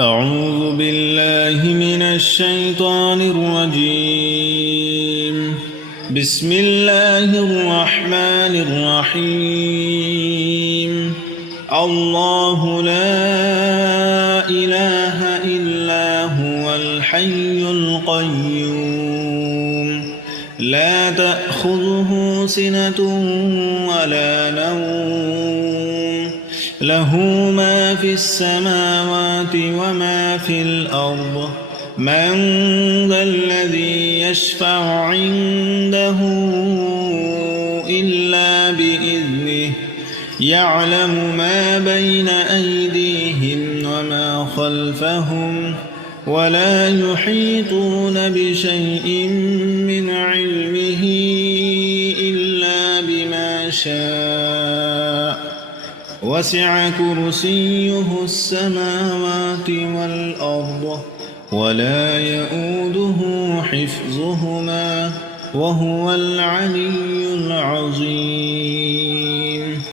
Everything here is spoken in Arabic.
أعوذ بالله من الشيطان الرجيم. بسم الله الرحمن الرحيم. الله لا إله إلا هو الحي القيوم لا تأخذه سنة ولا نوم له ما في السماوات وما في الأرض من ذا الذي يشفع عنده إلا بإذنه يعلم ما بين أيديهم وما خلفهم ولا يحيطون بشيء من علمه إلا بما شاء وسع كرسيه السماوات والأرض ولا يؤوده حفظهما وهو العلي العظيم.